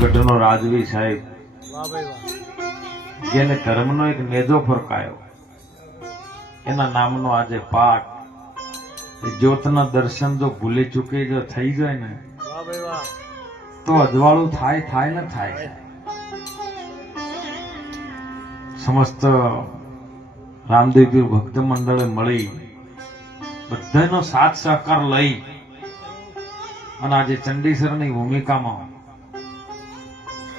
ગઢનો રાજવી સાહેબ જેને ધર્મનો એક નેજો ફરકાયો, એના નામનો આજે પાઠ. એ જ્યોતના દર્શન જો ભૂલી ચૂકી જો થઈ જાય ને તો અજવાળું થાય ને થાય. સમસ્ત રામદેવપીર ભક્ત મંડળે મળી બધાનો સાથ સહકાર લઈ અને આજે ચંડીસરની ભૂમિકામાં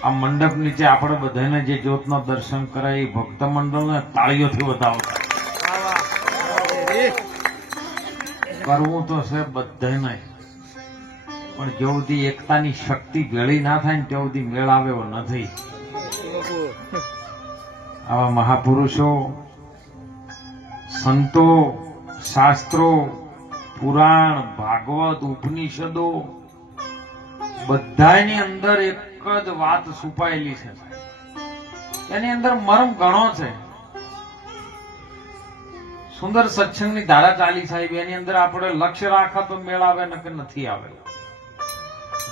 આ મંડપ નીચે આપણે બધાને જે જ્યોતના દર્શન કરાય એ ભક્ત મંડળને તાળીઓથી વધાવતા કરવું તો છે બધાને, પણ જેવું દી એકતાની શક્તિ ભેળી ના થાય ને તેવું દી મેળ આવે એવો નથી. આવા મહાપુરુષો, સંતો, શાસ્ત્રો, પુરાણ, ભાગવત, ઉપનિષદો બધાની અંદર એક જ વાત છુપાયેલી છે. એની અંદર મર્મ ઘણો છે. સુંદર સત્સંગની ધારા ચાલી સાહેબ, એની અંદર આપણે લક્ષ્ય રાખો તો મેળ આવે નકર નથી આવે.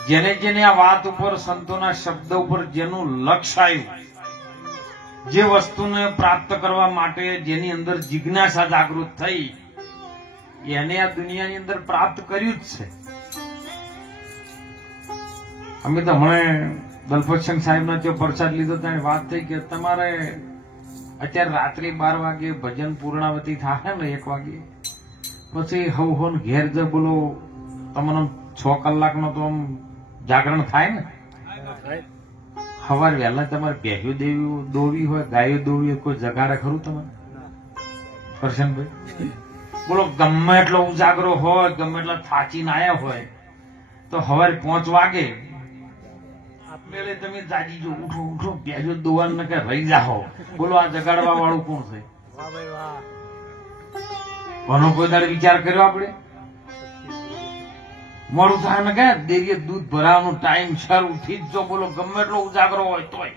જેને જેને આ વાત ઉપર, સંતોના શબ્દ ઉપર જેનું લક્ષ્ય આવ્યું, જે વસ્તુને પ્રાપ્ત કરવા માટે જેની અંદર જિજ્ઞાસા જાગૃત થઈ, એને આ દુનિયાની અંદર પ્રાપ્ત કર્યું જ છે. અમે તો હમણાં દલપતસિંહ સાહેબનો જે પ્રસાદ લીધો ત્યાં વાત થઈ કે તમારે અત્યારે રાત્રે 12 વાગે ભજન પૂર્ણાવતી થાય ને 1 વાગે પછી હવ ઘેર જ બોલો તમને 6 કલાકનો તો આમ જાગરણ થાય ને. સવાર વહેલા તમારે ભેંસો દોવી હોય, ગાયો દોવી હોય, કોઈ જગાડે ખરું તમારે? કરશનભાઈ બોલો, ગમે એટલો ઉજાગરો હોય, ગમે એટલા થાચીને આયા હોય તો સવારે 5 વાગે આપમેળે તમે જાગી જો, ઉઠો ઉઠો, ભેંસો દોવાનું કે રહી જાઓ. બોલો આ જગાડવા વાળું કોણ છે? કોનો કોઈ દાડે વિચાર કર્યો આપણે? મોડું થાય ને કે ડેરીએ દૂધ ભરાવાનું ટાઈમ સર ઉઠી જ જો. બોલો ગમે એટલો ઉજાગરો હોય તોય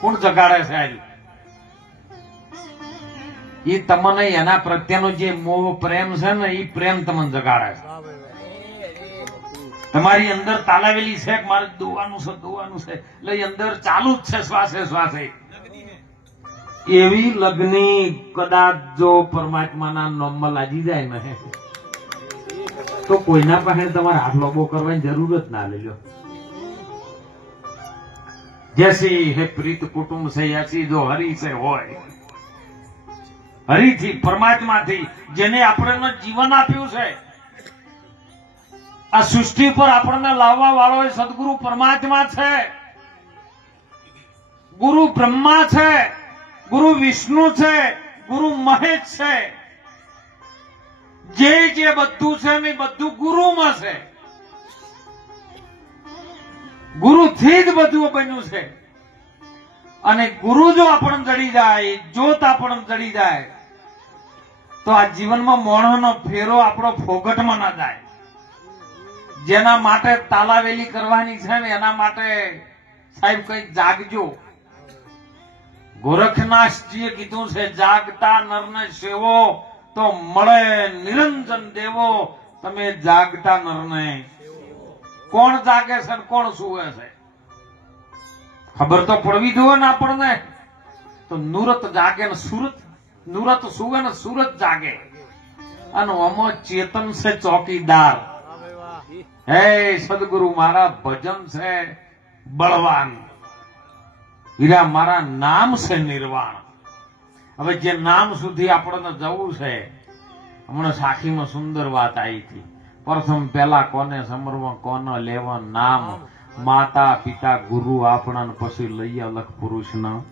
કોણ જગાડે છે? આજે એ તમને એના પ્રત્યેનો જે મોહ પ્રેમ છે ને, એ પ્રેમ તમને જગાડે છે. તમારી અંદર તાલાવેલી છે કે મારે દોવાનું છે એટલે એ અંદર ચાલુ જ છે શ્વાસે શ્વાસે. એવી લગ્ની કદાચ જો પરમાત્માના નામમાં લાગી જાય ને તો કોઈના પાસે તમારે હાથ લોબો કરવાની જરૂર જ ના લેજો. જેસી હે પ્રીત કુટુંબ છે એસી જો હરી છે હોય. હરીથી, પરમાત્માથી, જેને આપણને જીવન આપ્યું છે, આ સૃષ્ટિ પર આપણને લાવવા વાળો એ સદગુરુ પરમાત્મા છે. ગુરુ બ્રહ્મા છે, ગુરુ વિષ્ણુ છે, ગુરુ મહેશ છે. જે બધું છે ને બધું ગુરુમાં છે. ગુરુથી જ બધું બન્યું છે. અને ગુરુ જો આપણને જડી જાય, જ્યોત આપણને જડી જાય તો આ જીવનમાં મોણોનો ફેરો આપણો ફોગટમાં ના જાય. જેના માટે તાલાવેલી કરવાની છે ને એના માટે સાહેબ કઈક જાગજો. ગોરખનાથજીએ કીધું છે, જાગતા નરને સેવો તો મળે નિરંજન દેવો. તમે જાગતા નરને, કોણ જાગે છે કોણ સુવે છે ખબર તો પડવી જોઈએ ને આપણને. તો નુરત જાગે ને સુરત, નુરત સુવે ને સુરત જાગે. અને અમો ચેતન છે ચોકીદાર. હે સદગુરુ મારા ભજન છે બળવાન, હીરા મારા નામ છે નિર્વાણ. હવે જે નામ સુધી આપણને જવું છે, હમણાં સાખીમાં સુંદર વાત આવી હતી. પ્રથમ પેલા કોને સમરવા, કોને લેવા નામ, માતા પિતા ગુરુ આપણા, પછી લઈએ અલગ પુરુષ નામ.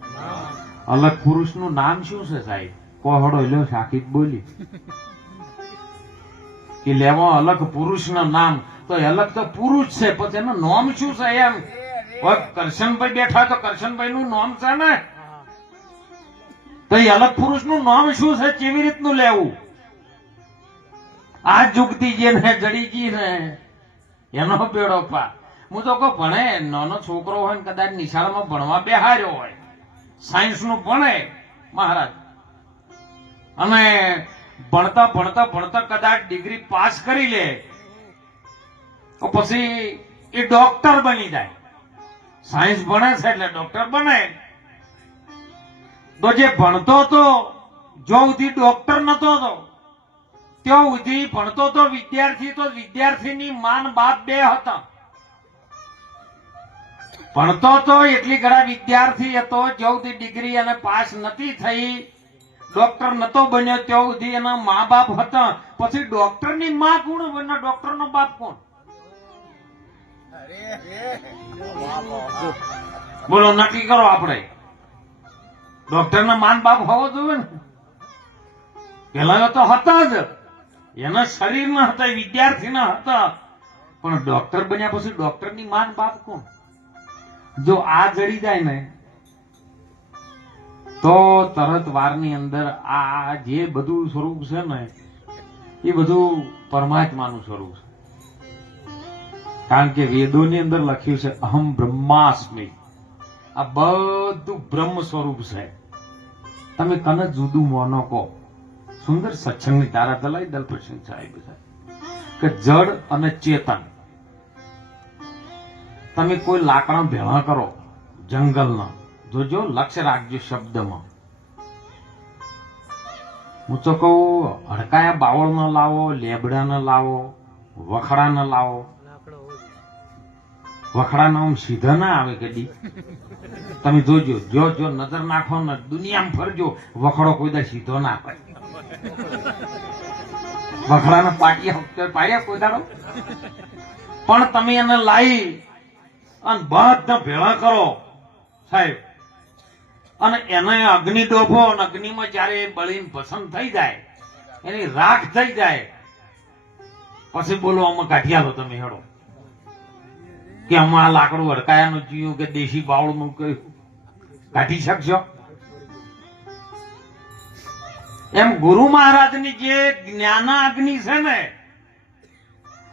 અલગ પુરુષ નું નામ શું છે સાહેબ? કોહડો લ્યો, સાખી જ બોલી કે લેવા અલગ પુરુષ ના નામ. તો અલગ તો પુરુષ છે, પછી એનું નામ શું છે? એમ કરશનભાઈ બેઠા તો કરશનભાઈ નું નામ છે ને, તો એ અલગ પુરુષ નું નામ શું છે? કેવી રીતનું લેવું? આ જુગતી જેને જડી ગઈ ને એનો બેડો પા. હું તો કહું ભણે, નાનો છોકરો હોય ને કદાચ નિશાળમાં ભણવા બેહાર્યો હોય, સાયન્સ નું ભણે મહારાજ, અને ભણતા ભણતા ભણતા કદાચ ડિગ્રી પાસ કરી લે તો પછી એ ડોક્ટર બની જાય. સાયન્સ ભણે છે એટલે ડોક્ટર બને. તો જે ભણતો હતો જો સુધી ડોક્ટર નતો તો ત્યાં સુધી ભણતો તો વિદ્યાર્થીની માન બાપ બે હતા. ભણતો તો એટલી ઘણા વિદ્યાર્થી હતો જ્યાં સુધી ડિગ્રી અને પાસ નથી થઈ, ડોક્ટર નતો બન્યો ત્યાં સુધી એના મા બાપ હતા. પછી ડોક્ટરની માં કોણ બન્યો, ડોક્ટરનો બાપ કોણ? બોલો, નક્કી કરો. આપણે ડોક્ટરના માન બાપ હોવો જોઈએ ને. પેલા તો હતા જ, એના શરીરના હતા, વિદ્યાર્થીના હતા, પણ ડોક્ટર બન્યા પછી ડોક્ટરની માન બાપ કોણ? જો આ જડી જાય ને તો તરત વારની અંદર આ જે બધું સ્વરૂપ છે ને એ બધું પરમાત્માનું સ્વરૂપ છે. કારણ કે વેદોની અંદર લખ્યું છે અહમ બ્રહ્માસ્મિ. આ બધું બ્રહ્મ સ્વરૂપ છે. તમે કને જુદું મોનો કહો. સુંદર સત્સંગની તારા દલાઈ દલપ્રસિંહ સાહેબ કે જડ અને ચેતન. તમે કોઈ લાકડા ભેળા કરો જંગલના, જોજો લક્ષ્ય રાખજો શબ્દમાં. હું તો કહું હડકાયા બાવળ ન લાવો, લેબડા ન લાવો, વખડા ન લાવો. વખડા ના આમ સીધા ના આવે કદી. તમે જોજો, જો નજર નાખો ને દુનિયામાં ફરજો, વખડો કોઈ દા સીધો ના આવે. વખડાના પાડ્યા કોઈ દાડો. પણ તમે એને લાવી અને બધા ભેળા કરો સાહેબ, અને એને અગ્નિ ડોફો, અને અગ્નિમાં જયારે બળીને પસંદ થઈ જાય, એની રાખ થઈ જાય, પછી બોલો આમાં કાઢી આલો તમે હેડો કે આમાં લાકડું હડકાયાનું જીવ્યું કે દેશી બાવળનું કહ્યું કાઢી શકશો? એમ ગુરુ મહારાજની જે જ્ઞાન અગ્નિ છે ને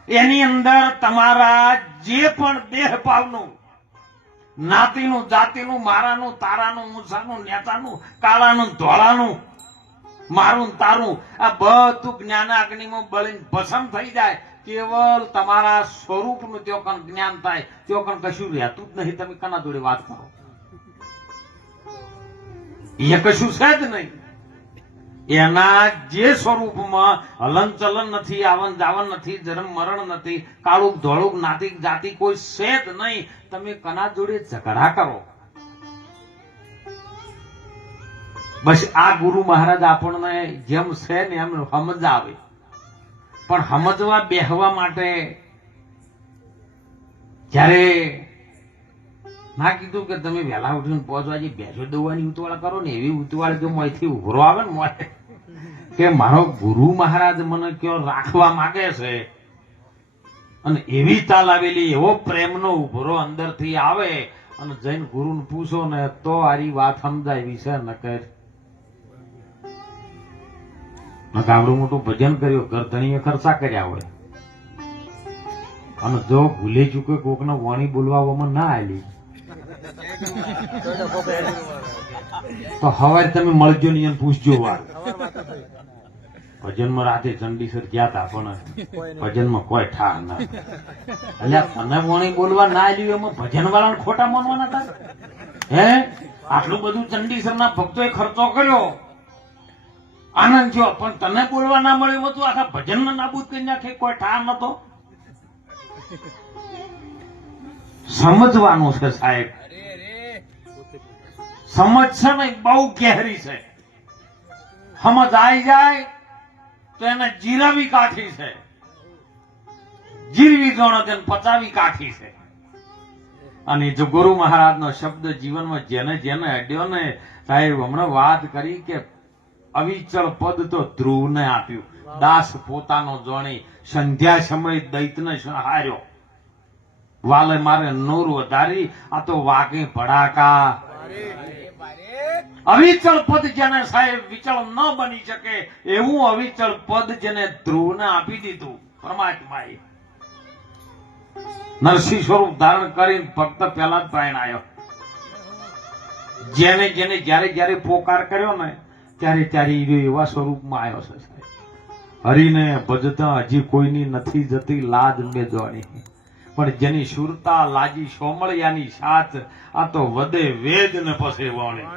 એની અંદર તમારા જે પણ દેહ ભાવનું, નાતીનું, જાતિનું, મારાનું, તારાનું, મૂસાનું, નેતાનું, કાળાનું, ધોળાનું, મારું તારું, આ બધું જ્ઞાન અગ્નિમાં બળીને ભસ્મ થઈ જાય. કેવલ તમારા સ્વરૂપનું ત્યાં જ્ઞાન થાય, ત્યાં કશું રહેતું જ નહીં. તમે કના જોડે વાત કરો? એ કશું છે જ નહીં. એના જે સ્વરૂપમાં હલન ચલન નથી, આવન જાવન નથી, જન્મ મરણ નથી, કાળું ધોળું, નાતી જાતિ કોઈ છે જ નહીં. તમે કના જોડે ઝઘડા કરો? બસ આ ગુરુ મહારાજ આપણને જેમ છે ને એમ સમજ આવે, પણ સમજવા બેહવા માટે જયારે ના કીધું કે તમે વહેલા ઉઠીને પહોંચવા જે ભેંસો દોવાની ઉતવાળ કરો ને, એવી ઉતવાળ જો મોંથી ઉભરો આવે ને મોંથી કે મારો ગુરુ મહારાજ મને કયો રાખવા માંગે છે, અને એવી તાલ આવેલી, એવો પ્રેમનો ઉભરો અંદરથી આવે, અને જઈને ગુરુને પૂછો ને તો આરી વાત સમજાવી છે. આવડું મોટું ભજન કર્યું, ગરધણીએ ખર્ચા કર્યા હોય, અને જો ભૂલે ચૂકે કોકને વાણી બોલવામાં ના આલી તો હવે તમે મળજો ને એને પૂછજો વાર. ભજનમાં રાતે ચંડીસર ગયા હતા, પણ ભજનમાં કોઈ ઠાર ના. એટલે તને વાણી બોલવા ના આલ્યું એમાં ભજન વાળાને ખોટા માનવાના હતા? હે, આટલું બધું ચંડીસર ના ભક્તોએ ખર્ચો કર્યો, આનંદ થયો, પણ તને બોલવા ના મળ્યું હતું, આખા ભજન ને નાબૂદ કરી નાખે, કોઈ ઠાર નતો. સમજવાનું છે સાહેબ. સમજ છે ને બહુ ગહેરી છે. સમજ આવી જાય તો એને જીરવી કાઠી છે, જીરવી ગણો તેને પચાવી કાઠી છે. અને જો ગુરુ મહારાજનો શબ્દ જીવનમાં જેને જેને અડ્યો ને સાહેબ, હમણાં વાત કરી કે અવિચળ પદ તો ધ્રુવને આપ્યું, દાસ પોતાનો જોણી, સંધ્યા સમય દૈતને સંહાર્યો, વાલે મારે નૂર વધારી, આ તો વાગે ભડાકા. અવિચળ પદ જેને સાહેબ વિચળ ન બની શકે એવું અવિચળ પદ જેને ધ્રુવને આપી દીધું પરમાત્માએ, નરસિંહ સ્વરૂપ ધારણ કરીને ભક્ત પહેલા જ પરણાયો. જેને જેને જયારે જયારે પોકાર કર્યો ને ત્યારે ત્યારે એવા સ્વરૂપમાં આવ્યો છે સાહેબ. હરિને ભજતા હજી કોઈની નથી જતી લાજ મેદવાની, પણ જેની સુરતા લાજી સોમળિયાની સાથ આ તો વદે વેદ ને પસે વાણી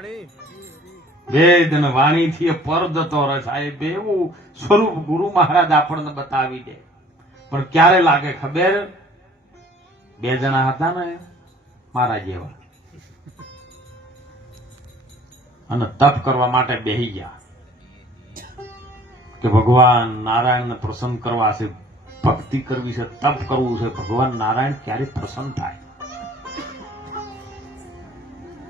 વેદ ને વાણી થી પરદતો રહે સાહેબ એવું સ્વરૂપ ગુરુ મહારાજ આપણને બતાવી દે. પણ ક્યારે લાગે ખબર? બે જણા હતા ને મારા જેવા અને તપ કરવા માટે બેહી ગયા કે ભગવાન નારાયણ ને પ્રસન્ન કરવા છે, ભક્તિ કરવી છે, તપ કરવું છે. ભગવાન નારાયણ ક્યારે પ્રસન્ન થાય?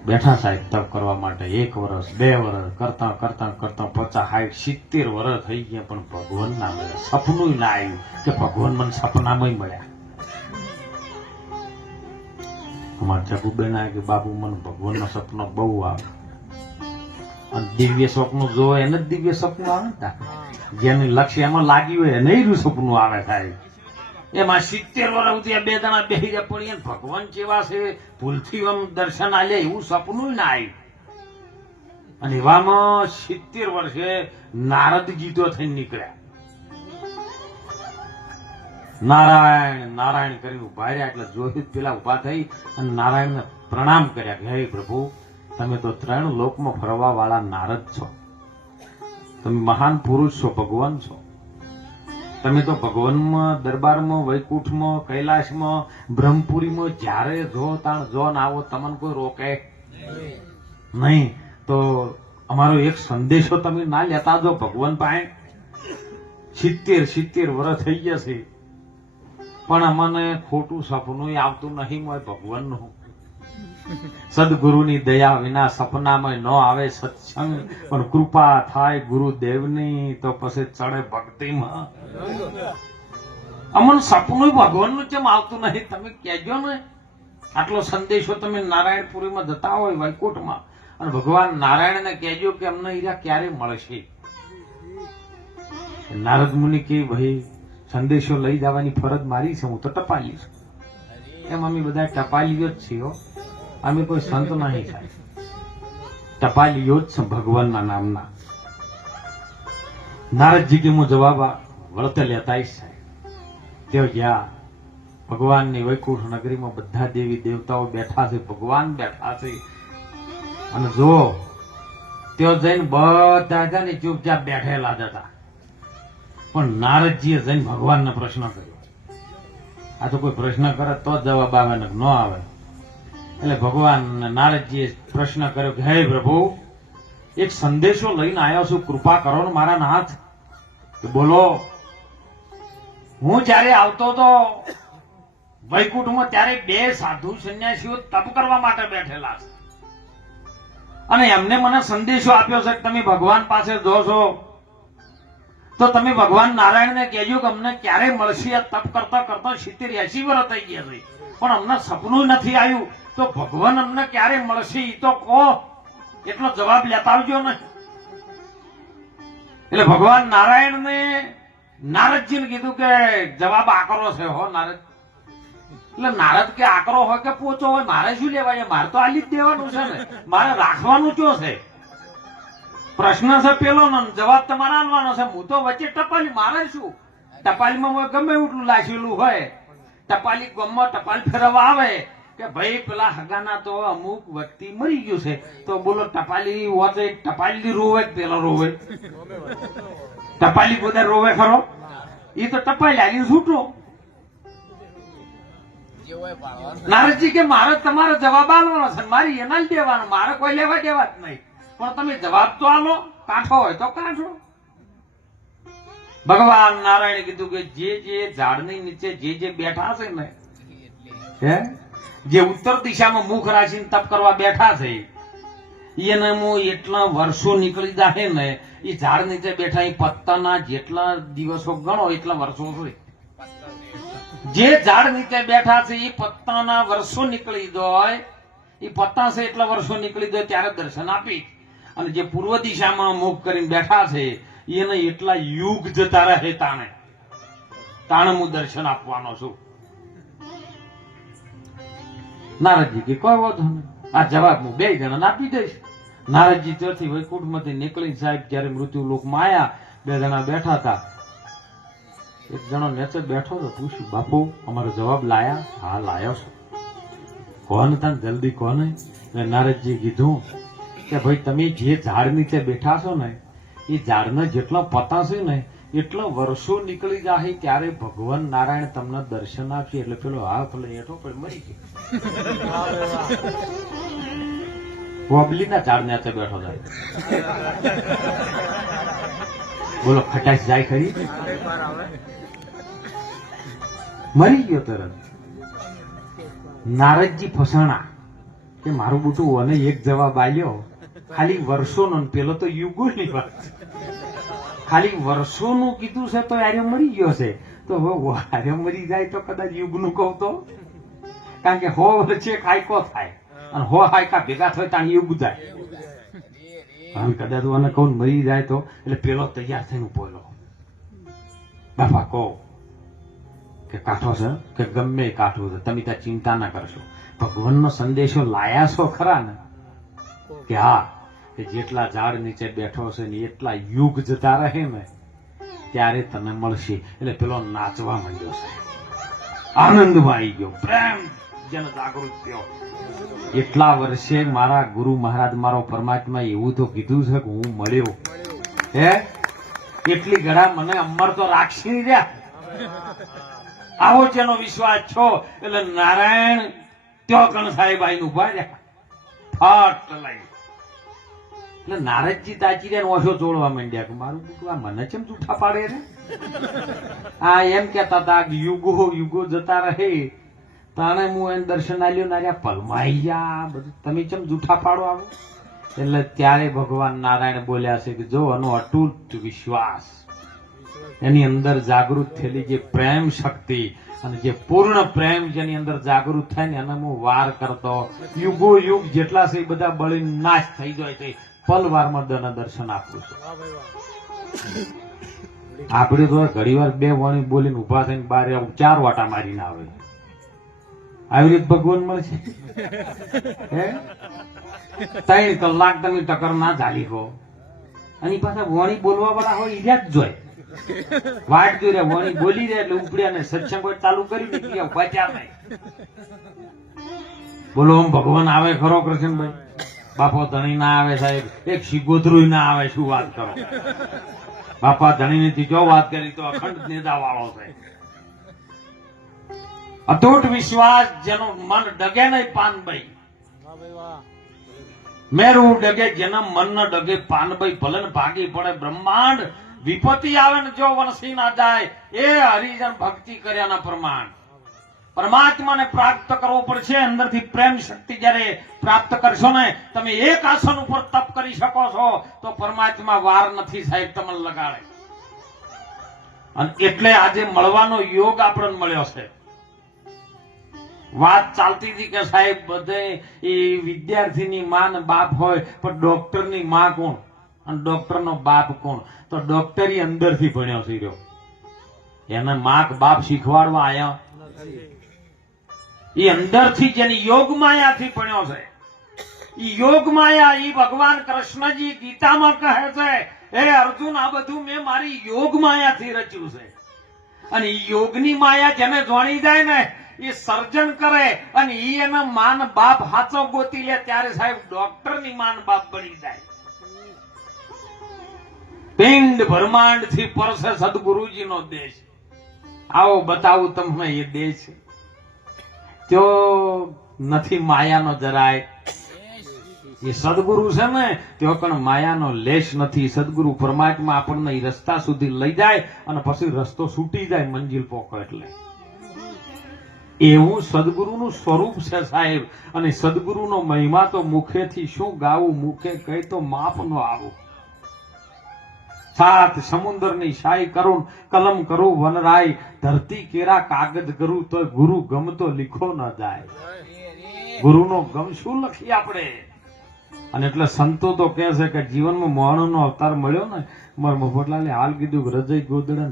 બેઠા સાહેબ તપ કરવા માટે 1 વર્ષ 2 વર્ષ કરતા કરતા કરતા 50 60 70 વર્ષ થઈ ગયા, પણ ભગવાન ના મળ્યા. સપનું ના આવ્યું કે ભગવાન મને સપનામાં મળ્યા. અમારા જગુબેન કે બાપુ મને ભગવાન નો સપનો બહુ આવે, અને દિવ્ય સપનું જોવે એને જ દિવ્ય સપનું આવે ને. જેનું લક્ષ્ય એમાં લાગ્યું હોય એને જ સપનું આવે સાહેબ. એમાં 70 વર્ષ સુધી 2 જણા બેહી ગયા, પણ ભગવાન જેવા છે ભૂલથી આમ દર્શન આલે એવું સપનું ના આવ્યું. અને એવામાં 70 વર્ષે નારદજી તો થઈને નીકળ્યા. નારાયણ નારાયણ કરીને ઉભા રહ્યા એટલે જોઈ પેલા ઉભા થઈ અને નારાયણને પ્રણામ કર્યા કે હે પ્રભુ, તમે તો 3 લોકમાં ફરવા વાળા નારદ છો, તમે મહાન પુરુષ છો, ભગવાન છો. તમે તો ભગવાનમાં દરબારમાં વૈકુંઠમાં કૈલાશમાં બ્રહ્મપુરીમાં જ્યારે જો તાણ જો ના આવો તમને કોઈ રોકે નહીં. તો અમારો એક સંદેશો તમે ના લેતા જો ભગવાન પાસે. 70 વર્ષ થઈ ગયા છે પણ અમને ખોટું સપનું આવતું નહીં હોય ભગવાનનું. સદગુરુની દયા વિના સપનામાં ન આવે સત્સંગ, પણ કૃપા થાય ગુરુદેવની તો પછી ચડે ભક્તિમાં. અમને સપનું ભગવાનનું કેમ આવતું નહીં તમે કહેજો ને. આટલો સંદેશો તમે નારાયણપુરીમાં જતા હોય વૈકુંઠમાં અને ભગવાન નારાયણને કહેજો કે અમને હીરા ક્યારે મળશે. નારદ મુનિ કે ભાઈ સંદેશો લઈ જવાની ફરજ મારી છે, હું તો ટપાલી છું. એમ અમે બધા ટપાલીઓ જ છીએ, અમે કોઈ સંત નહીં થાય, ટપાલીઓ જ છે ભગવાનના નામના. નારદજી કે હું જવાબ વળતે લેતા સાહેબ. તેઓ ગયા ભગવાનની વૈકુંઠ નગરીમાં બધા દેવી દેવતાઓ બેઠા છે, ભગવાન બેઠા છે. અને જો તેઓ જઈને બધા છે ને ચૂપચાપ બેઠેલા જ હતા. પણ નારદજીએ જઈને ભગવાનને પ્રશ્ન કર્યો. આ તો કોઈ પ્રશ્ન કરે તો જવાબ આવે ને ન આવે. એટલે ભગવાન નારદજીએ પ્રશ્ન કર્યો કે હે પ્રભુ, એક સંદેશો લઈને આવ્યો છું, કૃપા કરો ને મારા નાથ. બોલો. હું જયારે આવતો હતો વૈકુંઠમાં ત્યારે 2 સાધુ સંન્યાસીઓ તપ કરવા માટે બેઠેલા છે અને એમને મને સંદેશો આપ્યો છે કે તમે ભગવાન પાસે જો છો તો તમે ભગવાન નારાયણને કહેજો કે અમને ક્યારે મળશે. આ તપ કરતા કરતા 70 80 વર્ષ થઈ ગયા છે પણ અમને સપનું નથી આવ્યું, તો ભગવાન અમને ક્યારે મળશે એ તો કહો. એટલો જવાબ લેતા આવજો ને. એટલે ભગવાન નારાયણને નારદજીને કીધું કે જવાબ આકરો છે હો નારદ. એટલે નારદ કે આકરો હોય કે પોચો હોય મારે શું લેવાય, મારે તો આલી જ દેવાનું છે ને, મારે રાખવાનું ક્યો છે. પ્રશ્ન છે પેલો ને જવાબ તમારે આલવાનો છે. હું તો વચ્ચે ટપાલી, મારે શું ટપાલીમાં ગમે એટલું લાશેલું હોય, ટપાલી ગામમાં ટપાલ ફેરવવા આવે કે ભાઈ પેલા હગાના તો અમુક વ્યક્તિ મરી ગયું છે, તો બોલો ટપાલી હોતે ટપાલી રોવે પેલો રોવે? ટપાલી બધા રોવે ખરો? એ તો ટપાલી આલી છૂટો. નારદજી કે મારે તમારો જવાબ આલવાનો છે, મારી એના જ દેવાનો, મારે કોઈ લેવા દેવા જ નહીં. પણ તમે જવાબ તો આલો, કાઠો હોય તો કાઠો. ભગવાન નારાયણે કીધું કે જે ઝાડની નીચે જે બેઠા છે ને, હે જે ઉત્તર દિશામાં મુખ રાખીને તપ કરવા બેઠા છે એને હું એટલા વર્ષો નીકળી જાય ને, એ ઝાડ નીચે બેઠા એ પત્તાના જેટલા દિવસો ગણો એટલા વર્ષો છે. જે ઝાડ નીચે બેઠા છે એ પત્તાના વર્ષો નીકળી જાય, એ પત્તા છે એટલા વર્ષો નીકળી જાય ત્યારે દર્શન આપી. અને જે પૂર્વ દિશામાં મુખ કરીને બેઠા છે એને એટલા યુગ જતા રહે તાણે હું દર્શન આપવાનો છું. નારદજી કે કોઈ વાંધો નહીં, આ જવાબ હું 2 જણાને આપી દઈશ. નારદજી ત્યાંથી વૈકુંઠમાંથી નીકળી સાહેબ જયારે મૃત્યુ લોકમાં આયા, 2 જણા બેઠા હતા. એક જણો નેચે બેઠો તો પૂછ્યું, બાપુ અમારો જવાબ લાયા? હા લાયો છો. કોણ તને જલ્દી કોને? નારદજી કીધું કે ભાઈ તમે જે ઝાડ નીચે બેઠા છો ને એ ઝાડને જેટલો પતાશે ને એટલો વર્ષો નીકળી જાય ત્યારે ભગવાન નારાયણ તમને દર્શન આપશે. એટલે પેલો હા પેલો હેઠો પણ મરી ગયો. વબલી ના ઝાડ નીચે બેઠો જાય. બોલો ખટાશ જાય ખરી? મરી ગયો તરત. નારદજી ફસાણા કે મારું બુટું અને એક જવાબ આલ્યો ખાલી વર્ષોનો, પેલો તો યુગોની વાત, ખાલી વર્ષોનું કીધું છે તો આર્ય મરી ગયો છે. તો હવે આર્ય મરી જાય તો કદાચ યુગનું કહું તો, કારણ કે હો વચ્ચે હાયકો થાય અને હો હાયકા ભેગા થાય ત્યાં યુગ જાય. હવે કદાચ મને કહું મરી જાય તો, એટલે પેલો તૈયાર થઈને બોલો, બાપા કહો કે કાઠો છે કે ગમે કાઠું છે, તમે ત્યાં ચિંતા ના કરશો. ભગવાનનો સંદેશો લાયા છો ખરા ને? કે હા, કે જેટલા ઝાડ નીચે બેઠો છે ને એટલા યુગ જતા રહે ને ત્યારે તને મળશે. એટલે પેલો નાચવા માંડ્યો છે, આનંદમાં આવી ગયો, પ્રેમ જેને જાગૃત થયો. એટલા વર્ષે મારા ગુરુ મહારાજ મારો પરમાત્મા એવું તો કીધું છે કે હું મળ્યો હે, એટલી ઘડા મને અમર તો રાખશે નહીં રહ્યા. આવો જેનો વિશ્વાસ છો એટલે નારાયણ ત્યો કણ સાહેબ આઈને ઉભા રહ્યા, ફાટ લઈ. એટલે નારદજી તાચી રહ્યા ઓછો ચોળવા માંડ્યા કે મારું બુકવા મને કેમ જૂઠા પાડે રે? આ એમ કેતા હતા યુગો યુગો જતા રહે તાણે હું એને દર્શન આલ્યો નાર્યા પલમાઈ ગયા બધું, તમે કેમ જૂઠા પાડો આવું? એટલે ત્યારે ભગવાન નારાયણ બોલ્યા છે કે જો આનો અતૂટ વિશ્વાસ, એની અંદર જાગૃત થયેલી જે પ્રેમ શક્તિ અને જે પૂર્ણ પ્રેમ જેની અંદર જાગૃત થાય ને એને હું વાર કરતો યુગો યુગ જેટલા છે એ બધા બળી નાશ થઈ જાય છે. પલવારમાં દર્શન આપું છું. આપણે તો ઘણી વાર બે વાણી બોલીને ઉભા થઈને બાર 4 વાટા મારીને આવે. આવી રીતે ભગવાન મળશે હે? 3 કલાક તમે ટકર ના ઝાલી કહો અને પાછા વાણી બોલવા વાળા હોય ઈજા જ જોય. વાટ જોઈ રહ્યા વાણી બોલી રહ્યા એટલે ઉપડ્યા ને સત્સંગ ચાલુ કરી દીધી બચ્યા નહીં. બોલો આમ ભગવાન આવે ખરો કૃષ્ણભાઈ? બાપો ધણી ના આવે સાહેબ, એક શિગોતરું ના આવે. શું વાત કરો? બાપા ધણી નથી જો વાત કરી તો અખંડ નેતા વાળો છે. અતૂટ વિશ્વાસ જેનું મન ડગે નહીં પાનભાઈ, મેરું ડગે જેના મન ન ડગે પાનભાઈ, ભલે ને ભાગી પડે બ્રહ્માંડ વિપત્તિ આવે ને જો વરસી ના જાય એ હરિજન ભક્તિ કર્યાના પ્રમાણ. પરમાત્માને પ્રાપ્ત કરવો પડશે. અંદરથી પ્રેમ શક્તિ જયારે પ્રાપ્ત કરશો ને તમે એક આસન ઉપર તપ કરી શકો છો તો પરમાત્મા વાર નથી સાહેબ તમને લગાડે. અને એટલે આજે મળવાનો યોગ આપણને મળ્યો છે. વાત ચાલતી હતી કે સાહેબ બધે એ વિદ્યાર્થીની માં ને બાપ હોય પણ ડોક્ટરની માં કોણ અને ડોક્ટરનો બાપ કોણ? તો ડોક્ટરી અંદરથી ભણ્યો છે રહ્યો, એને માં બાપ શીખવાડવા આયા એ અંદરથી જેની યોગ માયાથી ભણ્યો છે. એ યોગ માયા એ ભગવાન કૃષ્ણજી ગીતામાં કહે છે હે અર્જુન આ બધું મેં મારી યોગ માયાથી રચ્યું છે. અને યોગની માયા જેને જોણી જાય ને એ સર્જન કરે અને ઈ એના માન બાપ હાચો ગોતી લે ત્યારે સાહેબ ડોક્ટરની માન બાપ બની જાય. પિંડ બ્રહ્માંડ થી પરસે સદગુરુજી નો દેશ. આવો બતાવું તમને એ દેશ જો નથી માયાનો જરાય. એ સદગુરુ છે ને તેઓ પણ માયાનો લેશ નથી. સદગુરુ પરમાત્મા આપણને એ રસ્તા સુધી લઈ જાય અને પછી રસ્તો છૂટી જાય મંજિલ પોકો. એટલે એવું સદગુરુનું સ્વરૂપ છે સાહેબ. અને સદગુરુનો મહિમા તો મુખેથી શું ગાવું, મુખે કહી તો માપ નો આવું. સાત સમુદ્રની શાહી કરું કલમ કરું વનરાય, ધરતી કેરા કાગજ કરું તો ગુરુ ગમતો લીખો ન જાય. ગુરુનો ગમ શું લખી આપણે? અને એટલે સંતો તો કહે છે કે જીવનમાં મોહણનો અવતાર મળ્યો ને મારા મફતલાલે હાલ કીધું હૃદય ગોદડા